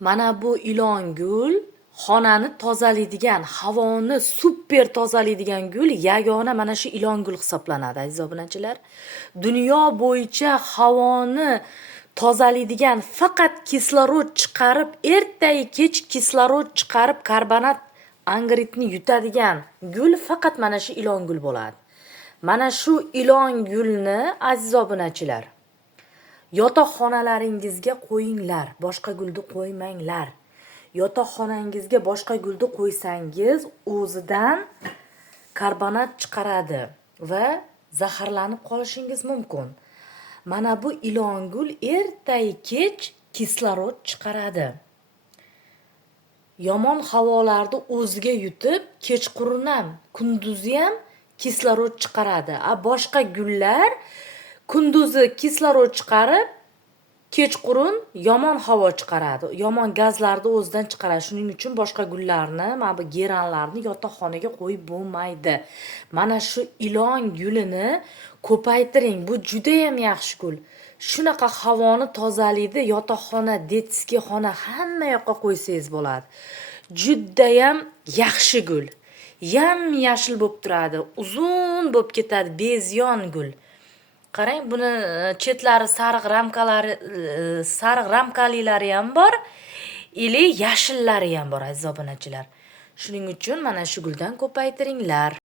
Mana bu ilon gul xonani tozalaydigan, havoni super tozalaydigan gul yagona mana shu ilon gul hisoblanadi aziz obunachilar. Dunyo bo'yicha havoni tozalaydigan, faqat kislorod chiqarib, ertayu kech kislorod chiqarib karbonat angidridni yutadigan gul faqat mana shu ilon gul bo'ladi. Mana shu ilon gulni aziz obunachilar, yotoqxonalaringizga qo'yinglar, boshqa gulni qo'ymanglar. Yotoqxonangizga boshqa gulni qo'ysangiz, o'zidan karbonat chiqaradi va zaharlanib qolishingiz mumkin. Mana bu ilon gul ertayu kech kislorod chiqaradi. Yomon havolarni o'ziga yutib, kechqurun ham, kunduzi ham kislorod chiqaradi. Boshqa gullar kunduzi kislorod chiqarib, kechqurun yomon havo chiqaradi. Yomon gazlarni o'zidan chiqaradi. Shuning uchun boshqa gullarni, mana bu geranlarni yotoqxonaga qo'yib bo'lmaydi. Mana shu ilon gulini ko'paytiring. Bu juda ham yaxshi gul. Shunaqa havoni tozalaydi, yotoqxona, detskiy xona hamma yoqqa qo'ysangiz bo'ladi. Juda ham yaxshi gul. Yam-yashil bo'lib turadi, uzun bo'lib ketadi, bezyon gul. Qarang, buni chetlari sariq ramkalilari ham bor, ili yashillari ham bor aziz obunachilar. Shuning uchun mana shu guldan ko'paytiringlar.